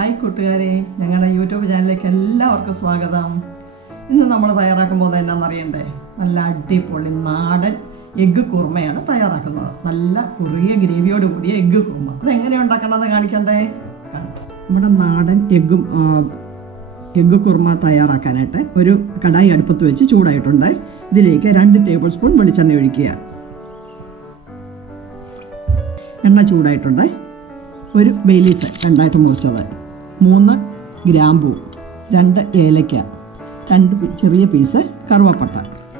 Hi കൂട്ടുകാരെ ഞങ്ങളുടെ YouTube ചാനലിലേക്ക് എല്ലാവർക്കും സ്വാഗതം. ഇന്ന് നമ്മൾ തയ്യാറാക്കുമ്പോൾ എന്നാണെന്നറിയണ്ടേ നല്ല അടിപൊളി നാടൻ എഗ്ഗ് കുറുമയാണ് തയ്യാറാക്കുന്നത്. നല്ല കുറിയ ഗ്രേവിയോട് കൂടിയ എഗ്ഗ് കുറുമ. അതെങ്ങനെ ഉണ്ടാക്കണമെന്ന് കാണിക്കണ്ടേ? നമ്മുടെ നാടൻ എഗ്ഗും എഗ്ഗ് കുറുമ തയ്യാറാക്കാനായിട്ട് ഒരു കടായി അടുപ്പത്ത് വെച്ച് ചൂടായിട്ടുണ്ട്. ഇതിലേക്ക് രണ്ട് ടേബിൾ സ്പൂൺ വെളിച്ചെണ്ണ ഒഴിക്കുക. എണ്ണ ചൂടായിട്ടുണ്ട്. ഒരു ബേലീഫ് രണ്ടായിട്ട് മുറിച്ചത്. മൂന്ന് ഗ്രാമ്പൂ രണ്ട് ഏലക്ക രണ്ട് ചെറിയ പീസ് കറുവപ്പട്ട.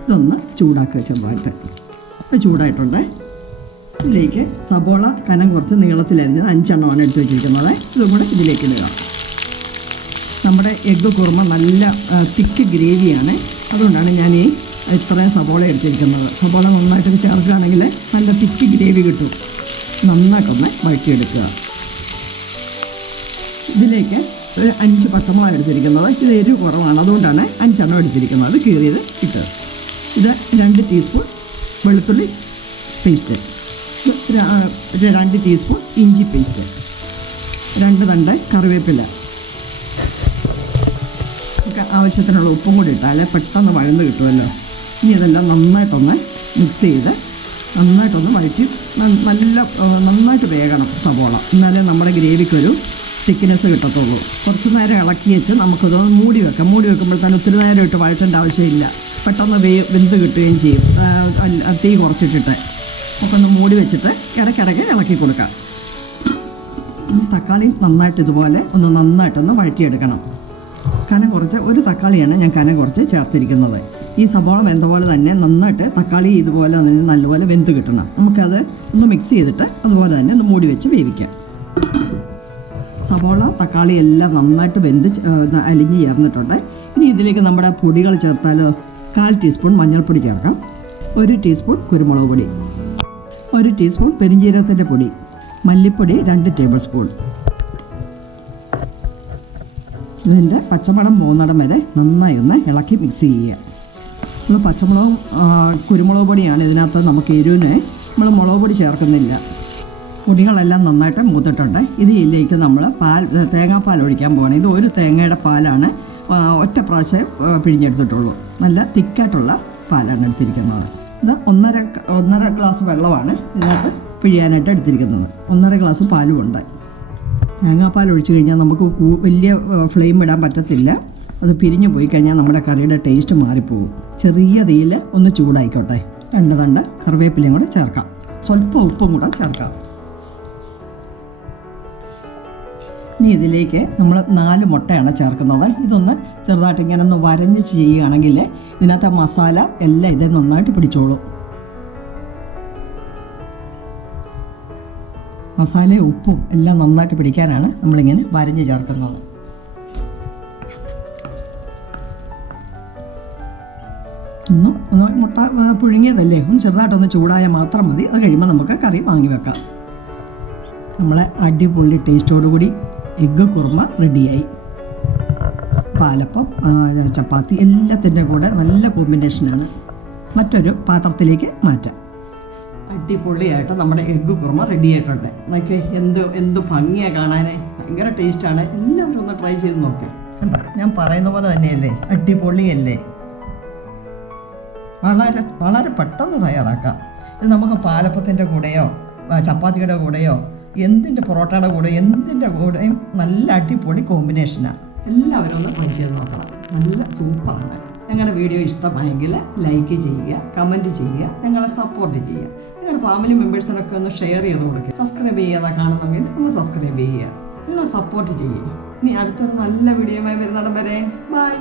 ഇതൊന്ന് ചൂടാക്കുക ചെറുതായിട്ട്. ചൂടായിട്ടുണ്ട്. ഇതിലേക്ക് സബോള കനം കുറച്ച് നീളത്തിലരിഞ്ഞത് അഞ്ചെണ്ണമാണ് എടുത്ത് വെച്ചിരിക്കുന്നത്. ഇതും കൂടെ ഇതിലേക്ക് ഇടുക. നമ്മുടെ എഗ്ഗ് കുറുമ നല്ല തിക്ക് ഗ്രേവിയാണ്. അതുകൊണ്ടാണ് ഞാൻ ഈ ഇത്രയും സബോള എടുത്തിരിക്കുന്നത്. സബോള നന്നായിട്ട് ചേർക്കുകയാണെങ്കിൽ നല്ല തിക്ക് ഗ്രേവി കിട്ടും. നന്നായിട്ടൊന്ന് വഴറ്റിയെടുക്കുക. ഇതിലേക്ക് ഒരു അഞ്ച് പച്ചമുളക് എടുത്തിരിക്കുന്നത്. ഇത് എരിവ് കുറവാണ്. അതുകൊണ്ടാണ് അഞ്ചെണ്ണം എടുത്തിരിക്കുന്നത്. അത് കീറിയത് ഇട്ടത് ഇത് രണ്ട് ടീസ്പൂൺ വെളുത്തുള്ളി പേസ്റ്റ് രണ്ട് ടീസ്പൂൺ ഇഞ്ചി പേസ്റ്റ് രണ്ട് തണ്ട് കറിവേപ്പില. ഒക്കെ ആവശ്യത്തിനുള്ള ഉപ്പും കൂടി ഇട്ടാൽ പെട്ടെന്ന് വഴന്ന് കിട്ടുമല്ലോ ഇനി ഇതെല്ലാം നന്നായിട്ടൊന്ന് മിക്സ് ചെയ്ത് നന്നായിട്ടൊന്ന് വഴറ്റി നല്ല നന്നായിട്ട് വേകണം സവോള. എന്നാലേ നമ്മുടെ ഗ്രേവിക്കൊരു തിക്നെസ് കിട്ടത്തുള്ളൂ. കുറച്ച് നേരം ഇളക്കി വെച്ച് നമുക്കത് മൂടി വെക്കാം. മൂടി വെക്കുമ്പോൾ തന്നെ ഒത്തിരി നേരം ഇട്ട് വഴറ്റേണ്ട ആവശ്യമില്ല. പെട്ടെന്ന് വേ വെന്ത് കിട്ടുകയും ചെയ്യും. തീ കുറച്ചിട്ടിട്ട്. ഒക്കെ ഒന്ന് മൂടി വെച്ചിട്ട് ഇടയ്ക്കിടയ്ക്ക് ഇളക്കി കൊടുക്കാം. തക്കാളി നന്നായിട്ട് ഇതുപോലെ ഒന്ന് നന്നായിട്ടൊന്ന് വഴറ്റിയെടുക്കണം. കനം കുറച്ച് ഒരു തക്കാളിയാണ് ഞാൻ കനം കുറച്ച് ചേർത്തിരിക്കുന്നത്. ഈ സവാള വെന്ത പോലെ തന്നെ നന്നായിട്ട് തക്കാളി ഇതുപോലെ തന്നെ നല്ലപോലെ വെന്ത് കിട്ടണം. നമുക്കത് ഒന്ന് മിക്സ് ചെയ്തിട്ട് അതുപോലെ തന്നെ ഒന്ന് മൂടി വെച്ച് വേവിക്കാം. സബോള തക്കാളി എല്ലാം നന്നായിട്ട് വെന്ത് അലിഞ്ഞ് ചേർന്നിട്ടുണ്ട്. ഇനി ഇതിലേക്ക് നമ്മുടെ പൊടികൾ ചേർത്താൽ കാൽ ടീസ്പൂൺ മഞ്ഞൾപ്പൊടി ചേർക്കാം. ഒരു ടീസ്പൂൺ കുരുമുളക് പൊടി. ഒരു ടീസ്പൂൺ പെരിഞ്ജീരകത്തിന്റെ പൊടി. മല്ലിപ്പൊടി രണ്ട് ടേബിൾ സ്പൂൺ. ഇതിന്റെ പച്ചമണം പോകുന്നിടം വരെ നന്നായി ഒന്ന് ഇളക്കി മിക്സ് ചെയ്യുക. നമ്മൾ പച്ചമുളകും കുരുമുളക് പൊടിയാണ് ഇതിനകത്ത് നമുക്ക് എരിവിന്. നമ്മൾ മുളക് പൊടി ചേർക്കുന്നില്ല. പൊടികളെല്ലാം നന്നായിട്ട് മൂത്തിട്ടുണ്ട് ഇതിലേക്ക് നമ്മൾ പാൽ തേങ്ങാപ്പാൽ ഒഴിക്കാൻ പോകണം ഇത് ഒരു തേങ്ങയുടെ പാലാണ് ഒറ്റ പ്രാവശ്യം പിഴിഞ്ഞെടുത്തിട്ടുള്ളൂ. നല്ല തിക്കായിട്ടുള്ള പാലാണ് എടുത്തിരിക്കുന്നത്. ഇത് ഒന്നര ഒന്നര ഗ്ലാസ് വെള്ളമാണ് ഇതിനകത്ത് പിഴിയാനായിട്ട് എടുത്തിരിക്കുന്നത്. ഒന്നര ഗ്ലാസ് പാലും ഉണ്ട് തേങ്ങാപ്പാൽ ഒഴിച്ചു കഴിഞ്ഞാൽ നമുക്ക് വലിയ ഫ്ലെയിം ഇടാൻ പറ്റത്തില്ല. അത് പിരിഞ്ഞു പോയി കഴിഞ്ഞാൽ നമ്മുടെ കറിയുടെ ടേസ്റ്റ് മാറിപ്പോകും. ചെറിയ തീയിൽ ഒന്ന് ചൂടായിക്കോട്ടെ. രണ്ട് തണ്ട് കറിവേപ്പിലയും കൂടെ ചേർക്കാം. സ്വല്പം ഉപ്പും കൂടെ ചേർക്കാം. ഇനി ഇതിലേക്ക് നമ്മൾ നാല് മുട്ടയാണ് ചേർക്കുന്നത്. ഇതൊന്ന് ചെറുതായിട്ട് ഇങ്ങനെ ഒന്ന് വരഞ്ഞ് ചെയ്യുകയാണെങ്കിൽ ഇതിനകത്ത് മസാല എല്ലാം ഇത് നന്നായിട്ട് പിടിച്ചോളും. മസാലയും ഉപ്പും എല്ലാം നന്നായിട്ട് പിടിക്കാനാണ് നമ്മളിങ്ങനെ വരഞ്ഞ് ചേർക്കുന്നത്. ഒന്ന് ഒന്ന് മുട്ട പുഴുങ്ങിയതല്ലേ? ഒന്ന് ചെറുതായിട്ടൊന്ന് ചൂടായ മാത്രം മതി. അത് കഴിയുമ്പോൾ നമുക്ക് കറി വാങ്ങി വെക്കാം. നമ്മളെ അടിപൊളി ടേസ്റ്റോടുകൂടി എഗ്ഗ് കുറുമ റെഡിയായി പാലപ്പം ചപ്പാത്തി എല്ലാത്തിന്റെ കൂടെ നല്ല കോമ്പിനേഷനാണ് മറ്റൊരു പാത്രത്തിലേക്ക് മാറ്റാം. അടിപൊളിയായിട്ട് നമ്മുടെ എഗ്ഗ് കുറുമ റെഡി ആയിട്ടുണ്ട്. നോക്കി എന്ത് എന്ത് ഭംഗിയാണ് കാണാനേ. ഭയങ്കര ടേസ്റ്റാണ് എല്ലാവരും ഒന്ന് ട്രൈ ചെയ്ത് നോക്കാം. ഞാൻ പറയുന്ന പോലെ തന്നെയല്ലേ? അടിപൊളിയല്ലേ? വളരെ വളരെ പെട്ടെന്ന് തയ്യാറാക്കാം. ഇത് നമുക്ക് പാലപ്പത്തിന്റെ കൂടെയോ ചപ്പാത്തിയുടെ കൂടെയോ എന്തിന്റെ പൊറോട്ടയുടെ കൂടെ എന്തിന്റെ കൂടെയും നല്ല അടിപൊളി കോമ്പിനേഷനാണ് എല്ലാവരും ഒന്ന് ട്രൈ ചെയ്ത് നോക്കണം. നല്ല സൂപ്പറാണ്. ഞങ്ങളുടെ വീഡിയോ ഇഷ്ടമായെങ്കിൽ ലൈക്ക് ചെയ്യുക കമന്റ് ചെയ്യുക ഞങ്ങളെ സപ്പോർട്ട് ചെയ്യുക. നിങ്ങളുടെ ഫാമിലി മെമ്പേഴ്സിനൊക്കെ ഒന്ന് ഷെയർ ചെയ്ത് കൊടുക്കുക. സബ്സ്ക്രൈബ് ചെയ്യാതെ കാണുന്നെങ്കിൽ ഒന്ന് സബ്സ്ക്രൈബ് ചെയ്യുക. നിങ്ങൾ സപ്പോർട്ട് ചെയ്യുക ഇനി അടുത്തൊരു നല്ല വീഡിയോയുമായി വരുന്നിടം വരെ. ബൈ